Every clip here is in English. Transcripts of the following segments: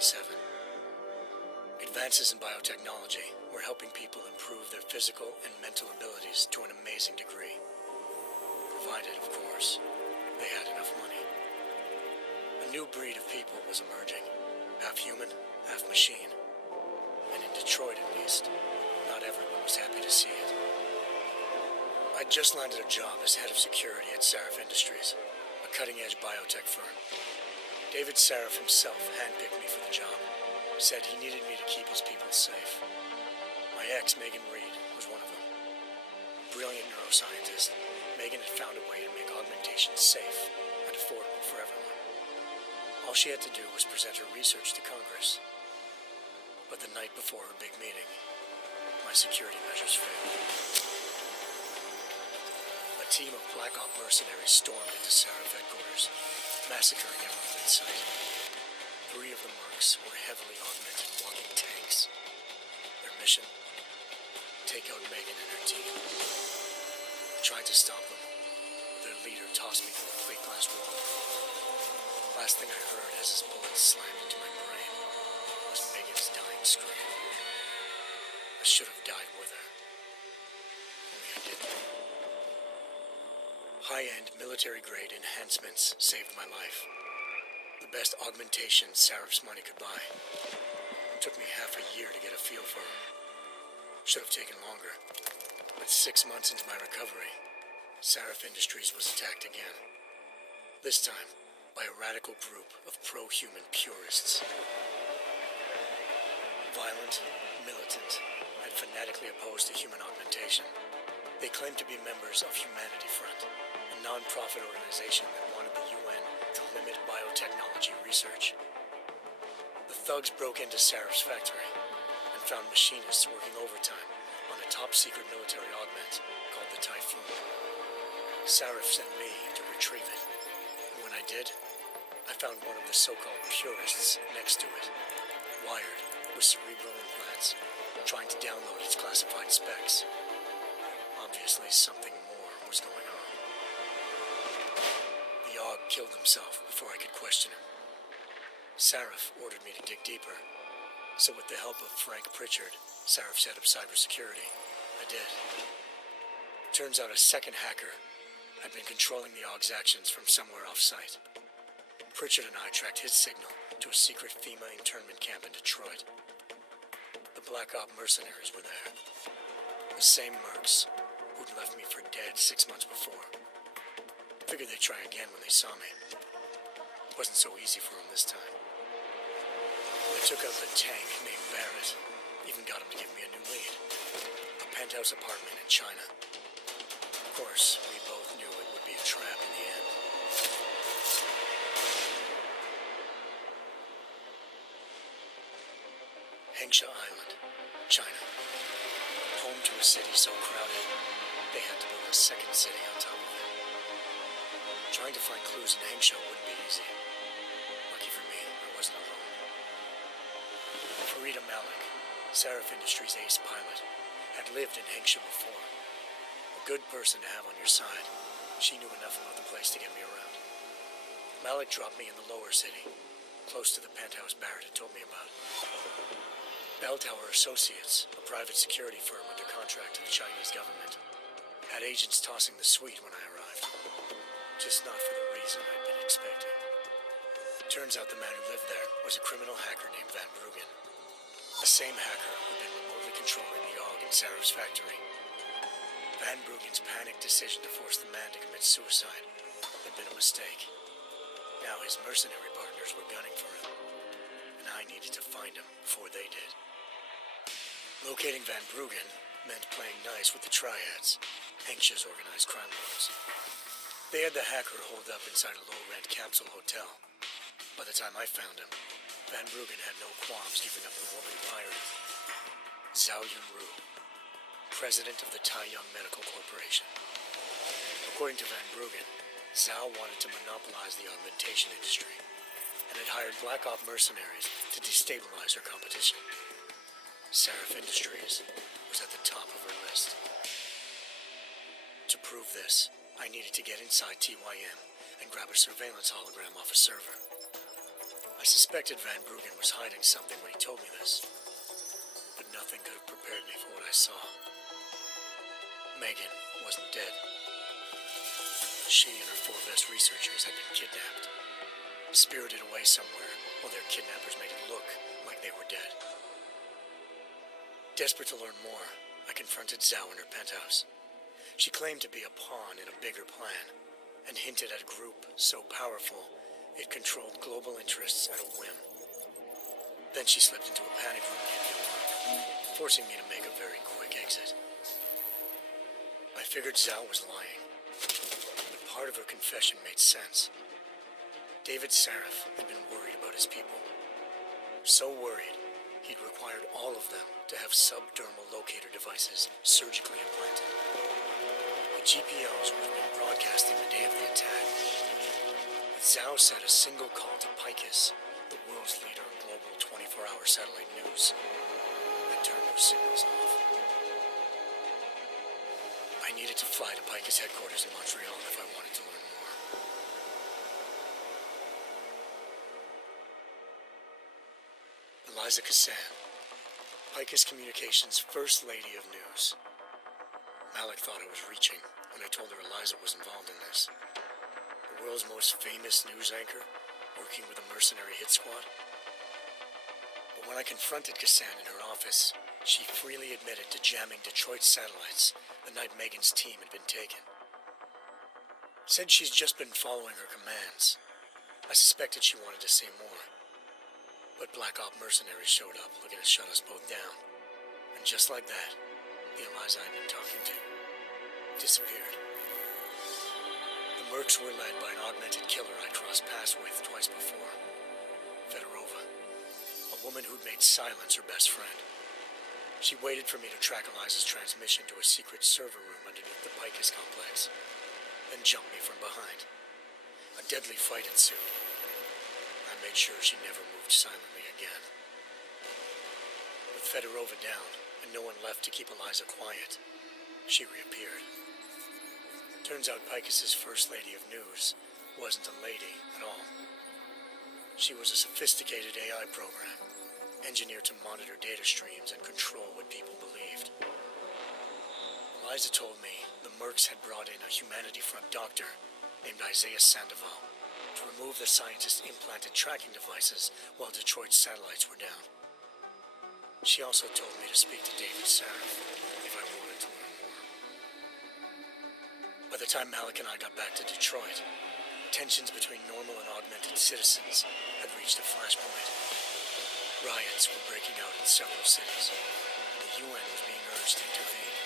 1927. Advances in biotechnology were helping people improve their physical and mental abilities to an amazing degree. Provided, of course, they had enough money. A new breed of people was emerging, half human, half machine. And in Detroit, at least, not everyone was happy to see it. I'd just landed a job as head of security at Sarif Industries, a cutting-edge biotech firm. David Sarif himself handpicked me for the job, said he needed me to keep his people safe. My ex, Megan Reed, was one of them. Brilliant neuroscientist, Megan had found a way to make augmentation safe and affordable for everyone. All she had to do was present her research to Congress. But the night before her big meeting, my security measures failed. A team of Black Op mercenaries stormed into Sarif headquarters, massacring everyone in sight. 3 of the mercs were heavily augmented walking tanks. Their mission? Take out Megan and her team. I tried to stop them. Their leader tossed me through a plate glass wall. Last thing I heard as his bullets slammed into my brain was Megan's dying scream. I should have died with her. Only I didn't. High-end military-grade enhancements saved my life. The best augmentation Sarif's money could buy. It took me half a year to get a feel for her. Should have taken longer. But 6 months into my recovery, Sarif Industries was attacked again. This time, by a radical group of pro-human purists. Violent, militant, and fanatically opposed to human augmentation. They claimed to be members of Humanity Front, a non-profit organization that wanted the UN to limit biotechnology research. The thugs broke into Sarif's factory and found machinists working overtime on a top-secret military augment called the Typhoon. Sarif sent me to retrieve it. And when I did, I found one of the so-called purists next to it, wired with cerebral implants, trying to download its classified specs. Obviously, something more was going on. The AUG killed himself before I could question him. Sarif ordered me to dig deeper, so with the help of Frank Pritchard, Sarif's head of cybersecurity, I did. Turns out a second hacker had been controlling the AUG's actions from somewhere off-site. Pritchard and I tracked his signal to a secret FEMA internment camp in Detroit. The Black Op mercenaries were there. The same mercs who'd left me for dead 6 months before. Figured they'd try again when they saw me. It wasn't so easy for them this time. I took out the tank named Barrett. Even got him to give me a new lead. A penthouse apartment in China. Of course, we both knew it would be a trap in the end. Hengsha Island, China. Home to a city so crowded, they had to build a second city on top of it. Trying to find clues in Hengsha wouldn't be easy. Lucky for me, I wasn't alone. Farida Malik, Sarif Industries' ace pilot, had lived in Hengsha before. A good person to have on your side. She knew enough about the place to get me around. Malik dropped me in the lower city, close to the penthouse Barrett had told me about. Bell Tower Associates, a private security firm under contract to the Chinese government, had agents tossing the suite when I arrived. Just not for the reason I'd been expecting. Turns out the man who lived there was a criminal hacker named Van Bruggen. The same hacker who'd been remotely controlling the AUG in Sarif's factory. Van Bruggen's panicked decision to force the man to commit suicide had been a mistake. Now his mercenary partners were gunning for him, and I needed to find him before they did. Locating Van Bruggen meant playing nice with the Triads, Hengsha's organized crime lords. They had the hacker holed up inside a low-rent capsule hotel. By the time I found him, Van Bruggen had no qualms giving up the woman who hired him. Zhao Yunru, president of the Taiyang Medical Corporation. According to Van Bruggen, Zhao wanted to monopolize the augmentation industry and had hired Black Op mercenaries to destabilize her competition. Sarif Industries was at the top of her list. To prove this, I needed to get inside TYM and grab a surveillance hologram off a server. I suspected Van Bruggen was hiding something when he told me this, but nothing could have prepared me for what I saw. Megan wasn't dead. She and her 4 best researchers had been kidnapped, spirited away somewhere while their kidnappers made it look like they were dead. Desperate to learn more, I confronted Zhao in her penthouse. She claimed to be a pawn in a bigger plan, and hinted at a group so powerful it controlled global interests at a whim. Then she slipped into a panic room and hit the alarm, forcing me to make a very quick exit. I figured Zhao was lying, but part of her confession made sense. David Sarif had been worried about his people. So worried, he'd required all of them to have subdermal locator devices surgically implanted. The GPOs would have been broadcasting the day of the attack. But Zhao said a single call to Picus, the world's leader in global 24-hour satellite news, and turned those signals off. I needed to fly to Picus headquarters in Montreal if I wanted to learn more. Eliza Cassan, Picus Communications' First Lady of News. Malik thought I was reaching when I told her Eliza was involved in this. The world's most famous news anchor, working with a mercenary hit squad. But when I confronted Cassan in her office, she freely admitted to jamming Detroit's satellites the night Megan's team had been taken. Said she's just been following her commands. I suspected she wanted to say more. But Black Op mercenaries showed up looking to shut us both down. And just like that, the Eliza I'd been talking to disappeared. The Mercs were led by an augmented killer I crossed paths with twice before. Fedorova, a woman who'd made silence her best friend. She waited for me to track Eliza's transmission to a secret server room underneath the Picus complex, then jumped me from behind. A deadly fight ensued. I made sure she never moved silently again. With Fedorova down, and no one left to keep Eliza quiet, she reappeared. Turns out Picus's First Lady of News wasn't a lady at all. She was a sophisticated AI program, engineered to monitor data streams and control what people believed. Eliza told me the Mercs had brought in a Humanity Front doctor named Isaiah Sandoval to remove the scientist's implanted tracking devices while Detroit's satellites were down. She also told me to speak to David Sarif if I wanted to learn more. By the time Malik and I got back to Detroit, tensions between normal and augmented citizens had reached a flashpoint. Riots were breaking out in several cities, and the UN was being urged to intervene.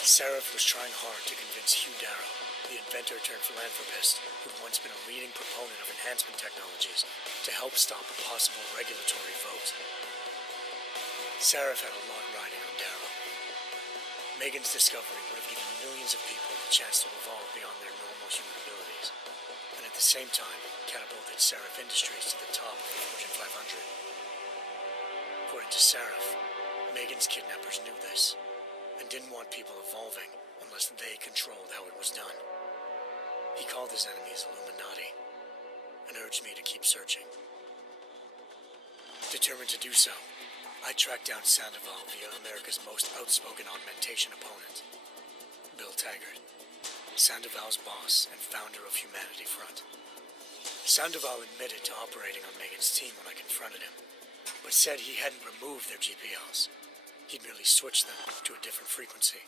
Sarif was trying hard to convince Hugh Darrow, the inventor-turned-philanthropist who'd once been a leading proponent of enhancement technologies, to help stop a possible regulatory vote. Sarif had a lot riding on Darrow. Megan's discovery would have given millions of people the chance to evolve beyond their normal human abilities, and at the same time catapulted Sarif Industries to the top of the Fortune 500. According to Sarif, Megan's kidnappers knew this, and didn't want people evolving unless they controlled how it was done. He called his enemies Illuminati, and urged me to keep searching. Determined to do so, I tracked down Sandoval via America's most outspoken augmentation opponent, Bill Taggart, Sandoval's boss and founder of Humanity Front. Sandoval admitted to operating on Megan's team when I confronted him, but said he hadn't removed their GPLs. He'd merely switched them to a different frequency.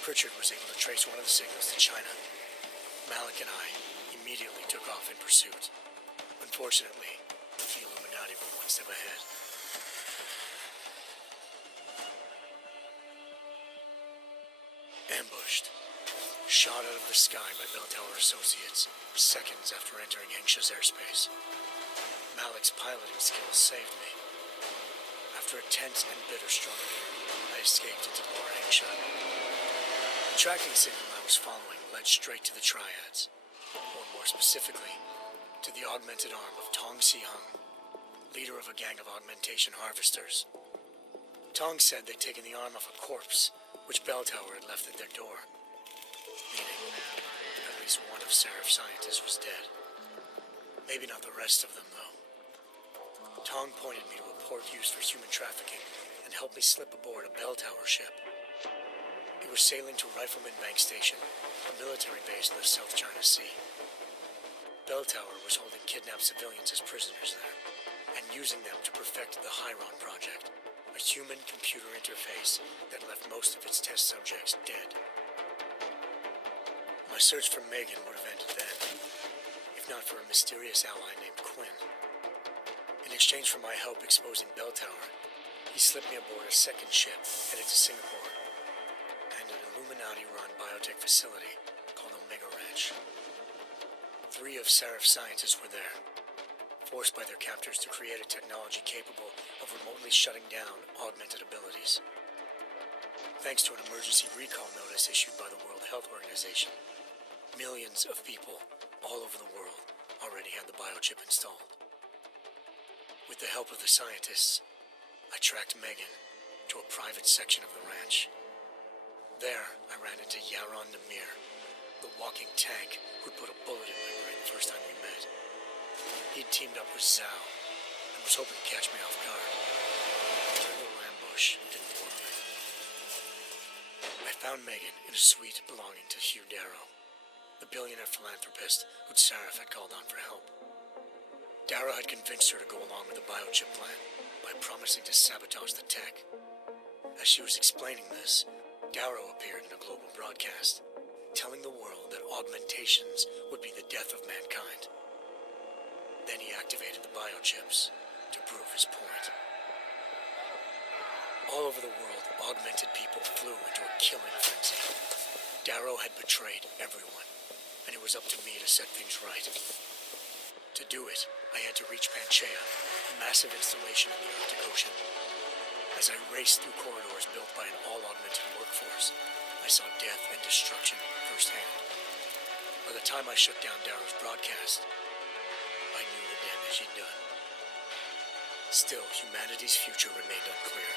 Pritchard was able to trace one of the signals to China. Malik and I immediately took off in pursuit. Unfortunately, the Illuminati were one step ahead. Ambushed. Shot out of the sky by Bell Tower Associates, seconds after entering Hengsha's airspace. Malik's piloting skills saved me. After a tense and bitter struggle, I escaped into Lower Hengsha. The tracking signal I was following led straight to the Triads, or more specifically, to the augmented arm of Tong Si-hung, leader of a gang of augmentation harvesters. Tong said they'd taken the arm off a corpse, which Bell Tower had left at their door, meaning at least one of Sarif's scientists was dead. Maybe not the rest of them, though. Tong pointed me to a port used for human trafficking and helped me slip aboard a bell tower ship. It was sailing to Rifleman Bank Station, a military base in the South China Sea. Bell Tower was holding kidnapped civilians as prisoners there, and using them to perfect the Hyron Project, a human-computer interface that left most of its test subjects dead. My search for Megan would have ended then, if not for a mysterious ally named Quinn. In exchange for my help exposing Bell Tower, he slipped me aboard a second ship headed to Singapore and an Illuminati-run biotech facility called Omega Ranch. 3 of Serif's scientists were there, forced by their captors to create a technology capable of remotely shutting down augmented abilities. Thanks to an emergency recall notice issued by the World Health Organization, millions of people all over the world already had the biochip installed. With the help of the scientists, I tracked Megan to a private section of the ranch. There, I ran into Yaron Namir, the walking tank who'd put a bullet in my brain the first time we met. He'd teamed up with Zhao and was hoping to catch me off guard. But their little ambush didn't work. I found Megan in a suite belonging to Hugh Darrow, the billionaire philanthropist who'd Sarif had called on for help. Darrow had convinced her to go along with the biochip plan by promising to sabotage the tech. As she was explaining this, Darrow appeared in a global broadcast, telling the world that augmentations would be the death of mankind. Then he activated the biochips to prove his point. All over the world, augmented people flew into a killing frenzy. Darrow had betrayed everyone, and it was up to me to set things right. To do it, I had to reach Panchaea, a massive installation in the Arctic Ocean. As I raced through corridors built by an all-augmented workforce, I saw death and destruction firsthand. By the time I shut down Darrow's broadcast, I knew the damage he'd done. Still, humanity's future remained unclear.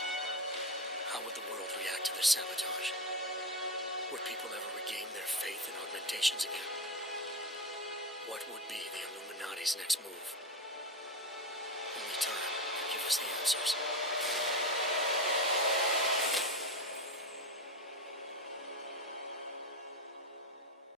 How would the world react to this sabotage? Would people ever regain their faith in augmentations again? What would be the Illuminati's next move? Only time will give us the answers.